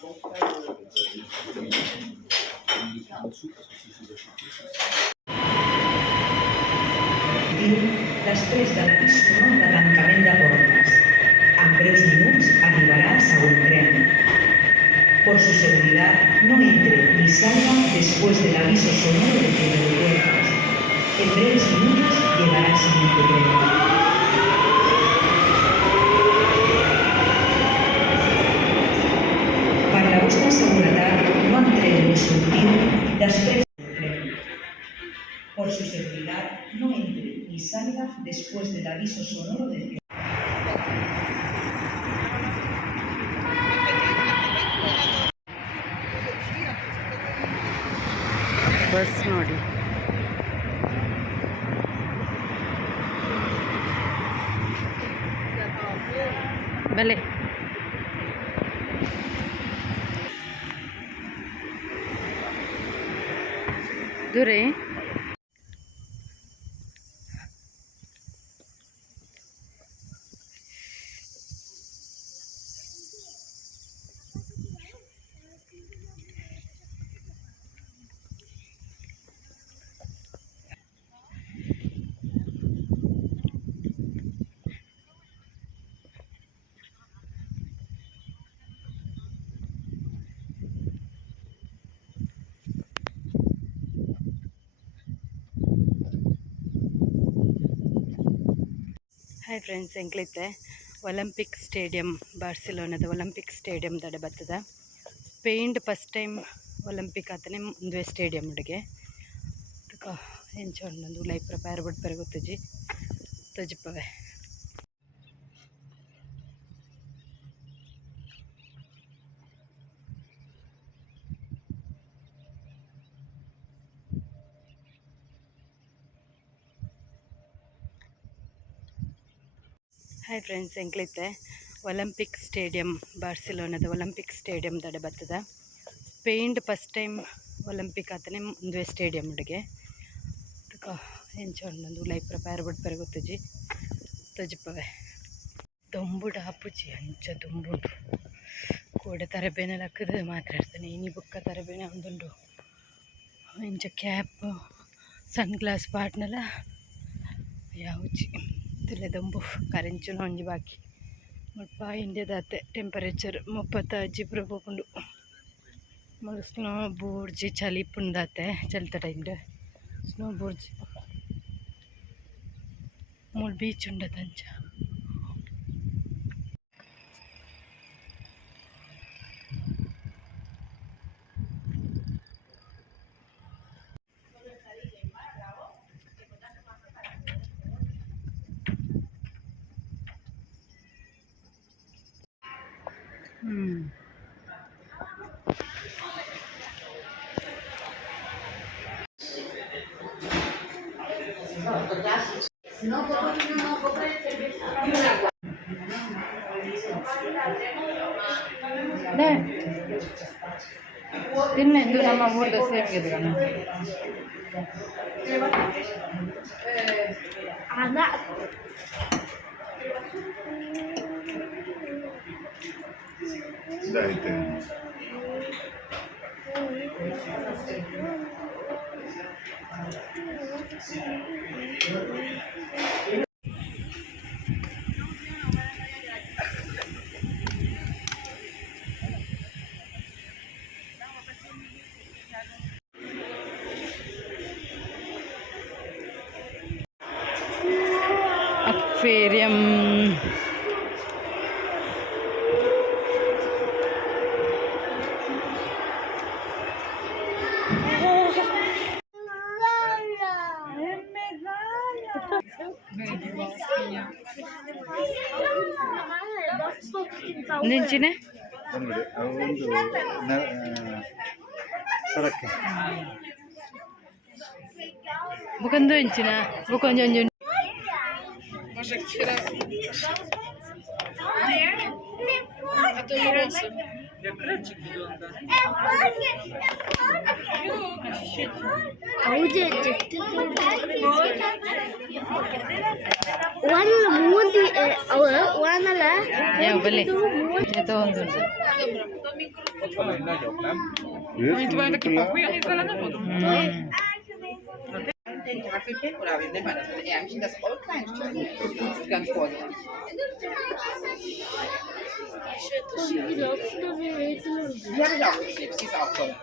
Després del pis sonor de tancament de portes. En breus minuts arribarà el següent tren. Por su seguridad, no entre ni salga después del aviso sonoro de cierre de puertas. En breves minutos llegará el siguiente tren. Per la vostra seguretat, no entreu ni sortiu després del tren. Por su seguridad, no entre ni salga después del aviso sonoro de cierre. Bus ನೋಡಿ ಬೆಲೆ ದೂರೇ hi friends, ಎಂಕ್ಲಿತ್ತೆ Olympic stadium ಬಾರ್ಸಿಲೋನದ Olympic stadium ದಡೆ ಬರ್ತದೆ. ಸ್ಪೇನ್ಡ್ first time Olympic ಆತನೇ ಮುಂದೆ ಸ್ಟೇಡಿಯಂ ಹುಡುಗೆ ಅದಕ್ಕೆ ಎಂಚೊಂದು ಲೈಫ್ ಪ್ರಿಪೇರ್ ಬಿಡ್ತಾರೆ ಗೊತ್ತಜ್ಜಿ ತಜಿಪ್ಪವೆ. ಹಾಯ್ ಫ್ರೆಂಡ್ಸ್, ಎಂಕ್ಲಿತ್ತೆ ಒಲಿಂಪಿಕ್ ಸ್ಟೇಡಿಯಂ ಬಾರ್ಸಿಲೋನದ ಒಲಿಂಪಿಕ್ ಸ್ಟೇಡಿಯಂ ದಡೆ ಬರ್ತದೆ. ಸ್ಪೇನ್ಡ್ ಫಸ್ಟ್ ಟೈಮ್ ಒಲಿಂಪಿಕ್ ಆತನೇ ಮುಂದೆ ಸ್ಟೇಡಿಯಂ ಹುಡುಗೆ ಅದಕ್ಕೆ ಎಂಚೊಂದು ಲೈಫ್ ಪ್ರಿಪೇರ್ ಬಿಡ್ತಾರೆ ಗೊತ್ತಜ್ಜಿ ತಜಿಪ್ಪವೆ. ದೊಂಬುಡು ಹಾಪುಜಿ ಅಂಚ ದುಂಬುಂಡು ಕೋಡೆ ತರಬೇನೆಲ್ಲ ಹಾಕಿದ್ರೆ ಮಾತಾಡ್ತಾನೆ. ಇನಿ ಬುಕ್ಕ ತರಬೇನೆ ಒಂದುಂಡು ಇಂಚ ಕ್ಯಾಪ್ ಸನ್ ಗ್ಲಾಸ್ ಪಾಟ್ನೆಲ್ಲ ಯಾವುಜಿ ದೊಂಬು ಕರೆಂಚು ಒಂಜಿ ಬಾಕಿ ಮುಲ್ಪ ಇಂಡಿಯಾದಾತೆ ಟೆಂಪರೇಚರ್ 30 ಪುಂಡು. ಮುಳು ಸ್ನೋ ಬೂರ್ಜಿ ಚಳಿ ಪುಂಡಾತೆ ಚಲಿತ ಟೈಮ್ಡು ಸ್ನೋ ಬೂರ್ಜಿ ಮುಳು ಬೀಚ್ ಉಂಡದಂಚ. ತಿನ್ನೆಂದು ನಮ್ಮ ಊರದ ಸೇವಿಗೆ aquarium. Ninchine? Bukan tuh incina, bukan jonjon. Masak kira. Atau ಬಲ್ಲಿ ಇದು ಒಂದು Oder wir nehmen das Ärmchen, das voll klein. Ganz vorsichtig. Die habe ich auch geklebt, die ist auch toll.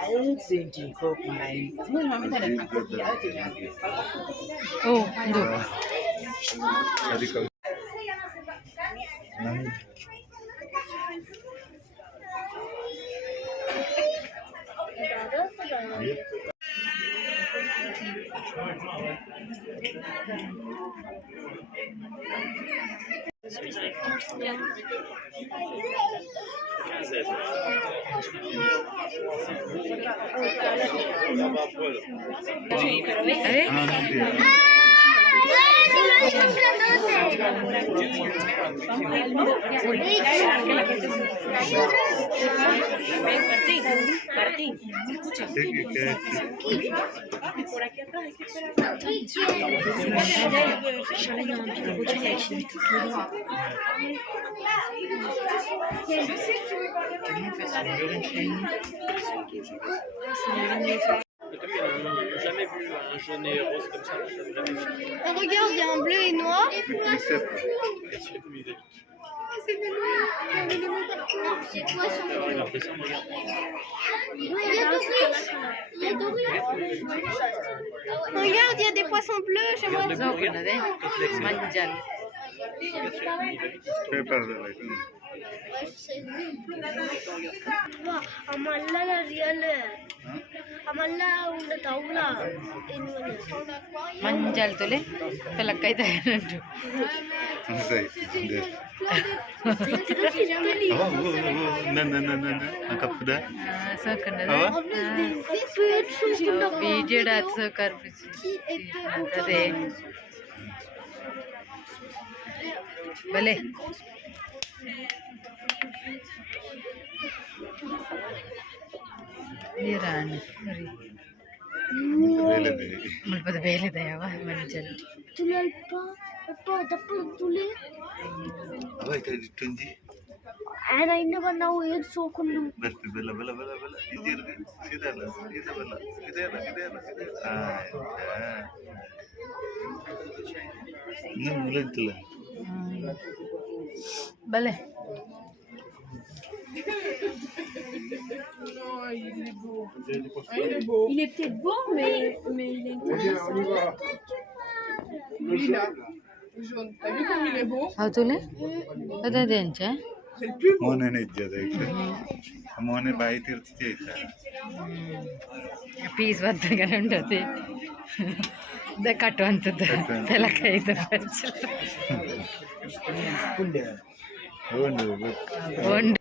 Alt sind die, guck mal. Das muss man mit der Hand gucken, wie alt die werden. ಓ ಇದು ಅರೆ Jamais vu un jaune et rose comme ça. J'avais jamais vu. Regarde, il y a un bleu et noir. C'est des C'est quoi son bleu? Regarde ça, regarde. Il y a Doris. Il y a Doris. Regarde, il y a des poissons bleus. J'aimerais zo ఉన్నదే ಮಂಜಲ್ paper Amalla real. Amalla una taula. ಮಂಜಲ್ ತುಲೆ ಪಲಕ್ಕೈತೆ ಉಂಟು ಕಪ್ಪದ ಸೋಕನ್ನದ video dance ഒക്കെ അതെ ഭലേ ನೀರಾಣಿ ಸರಿ ಮುಲ್ಪದ ಬೇಲಿದೆಯವ ಮಂಜಲ್ ఆయన ఇంట్లో ನಾವು ఏది సోకుండు ಬೆಲ್ಲ ಬೆಲ್ಲ ಬೆಲ್ಲ ಬೆಲ್ಲ ಇದೆಲ್ಲ ಇದೆಲ್ಲ ಇದೆಲ್ಲ ಇದೆಲ್ಲ ಇನ್ನೂ ಮುಗಿತಿಲ್ಲ ಭಲೆ Il est peut-être beau, mais il est intéressant. Lui, là, le jaune. T'as vu comme il est beau? ಹೌದುಲೆ ಅದೇ ಅಂಚ C'est le plus beau. ಮೋನೇನೆ ಇದ್ದದ ಈಗ ಮೋನೆ ಬಾಯಿ ತಿರ್ತಿ ಆಯ್ತಾ ಪೀಸ್ ಬಂದಾಗ ಉಂಟದೆ ಕಟ್ಟುವಂಥದ್ದು ತಲಕೈದು ಒಂದು ಒಂದು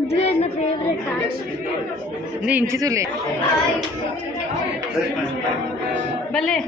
ಇದು ನನ್ನ ಫೇವರೇಟ್ ಇದು ಇಂಚಿ ತುಲೆ ಭಲೆ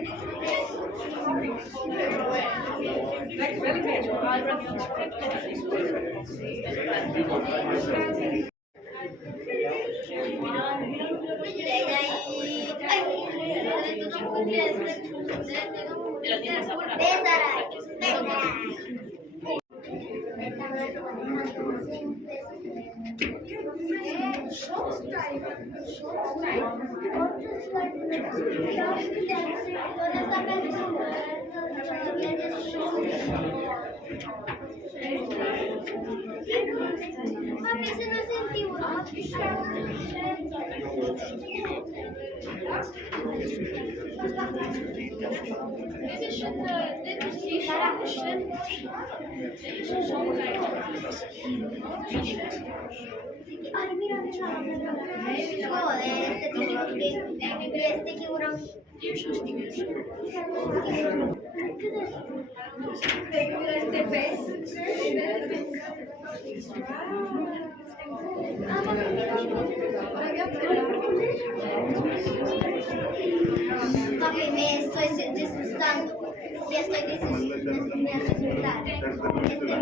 Papi, me estoy disgustando. Y Yesterday, this is start. Yesterday,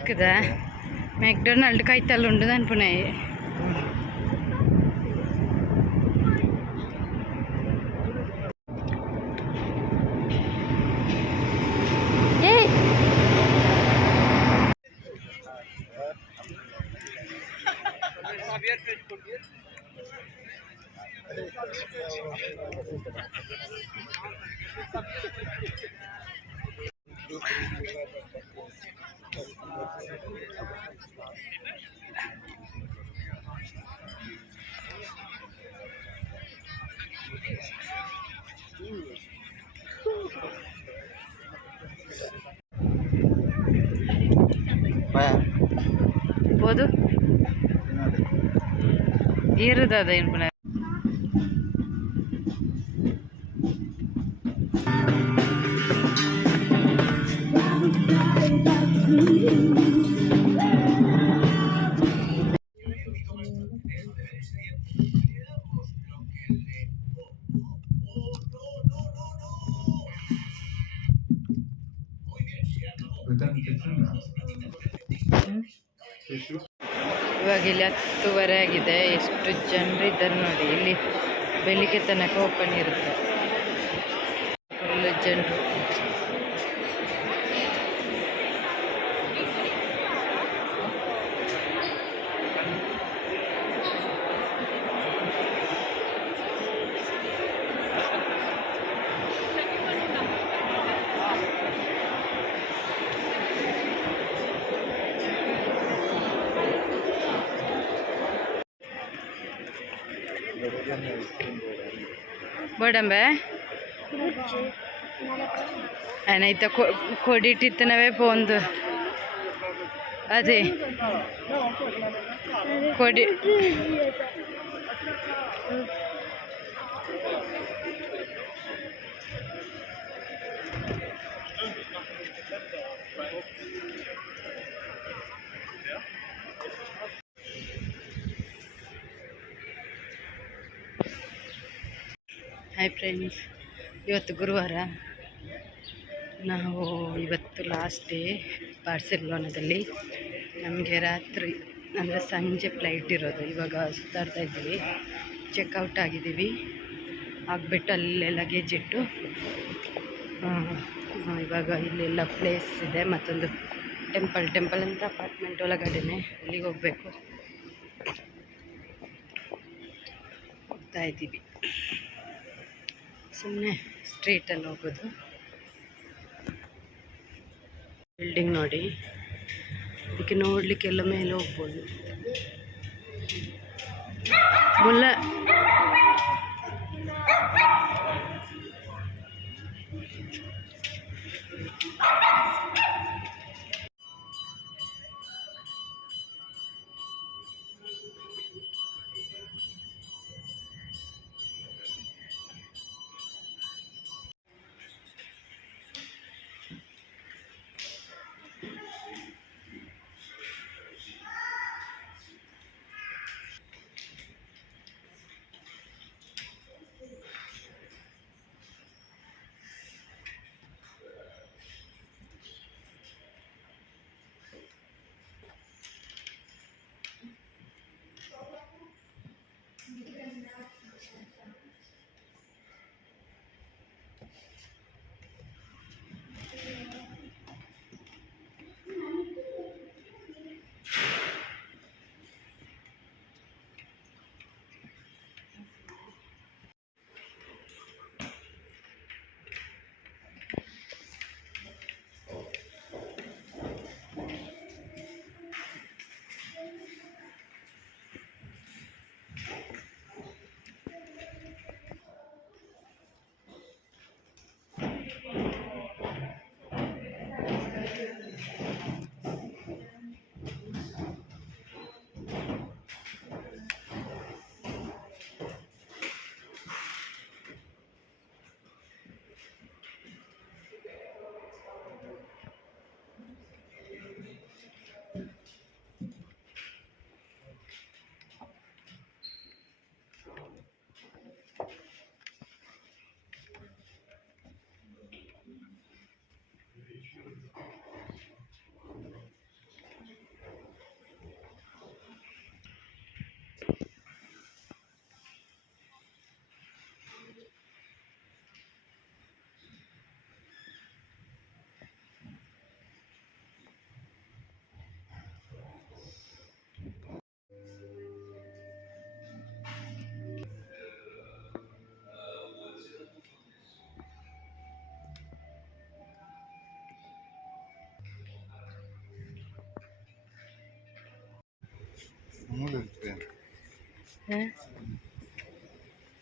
కదా మెక్డొనాల్డ్ కైతాలు ఉండదు అనుకున్నాయి. పోదు ಇರುದು ಅದು ಏನು ಇವಾಗ ಇಲ್ಲಿ 10:30 ಆಗಿದೆ. ಎಷ್ಟು ಜನರಿದ್ದಾರೆ ನೋಡಿ. ಇಲ್ಲಿ ಬೆಳಿಗ್ಗೆ ತನಕ ಓಪನ್ ಇರುತ್ತೆ. ಫುಲ್ ಜನರು. ಬೋಡಂಬೆ అయినైతే కొడిటిత్తనవే పోందు అదే కొడి ಹಾಯ್ ಫ್ರೆಂಡ್ಸ್, ಇವತ್ತು ಗುರುವಾರ. ನಾವು ಇವತ್ತು ಲಾಸ್ಟ್ ಡೇ ಬಾರ್ಸಿಲೋನಾದಲ್ಲಿ. ನಮಗೆ ರಾತ್ರಿ ಅಂದರೆ ಸಂಜೆ ಫ್ಲೈಟ್ ಇರೋದು. ಇವಾಗ ಸುತ್ತಾಡ್ತಾ ಇದ್ದೀವಿ. ಚೆಕ್ಔಟ್ ಆಗಿದ್ದೀವಿ. ಆಗಿಬಿಟ್ಟು ಅಲ್ಲೇ ಲಗೇಜ್ ಇಟ್ಟು ಇವಾಗ ಇಲ್ಲೆಲ್ಲ ಪ್ಲೇಸ್ ಇದೆ. ಮತ್ತೊಂದು ಟೆಂಪಲ್ ಅಂತ ಅಪಾರ್ಟ್ಮೆಂಟ್ ಒಳಗಡೆನೆ, ಅಲ್ಲಿಗೆ ಹೋಗಬೇಕು. ಹೋಗ್ತಾ ಇದ್ದೀವಿ. ಸುಮ್ಮನೆ ಸ್ಟ್ರೀಟಲ್ಲಿ ಹೋಗೋದು. ಬಿಲ್ಡಿಂಗ್ ನೋಡಿ, ಅದಕ್ಕೆ ನೋಡಲಿಕ್ಕೆಲ್ಲ ಮೇಲೆ ಹೋಗ್ಬೋದು. ಮುಲ್ಲ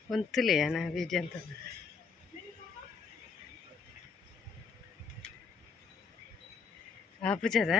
ಒಂತುಲಿಯನ ವೀಡಿಯೋ ಅಂತ ಆಪುಜದ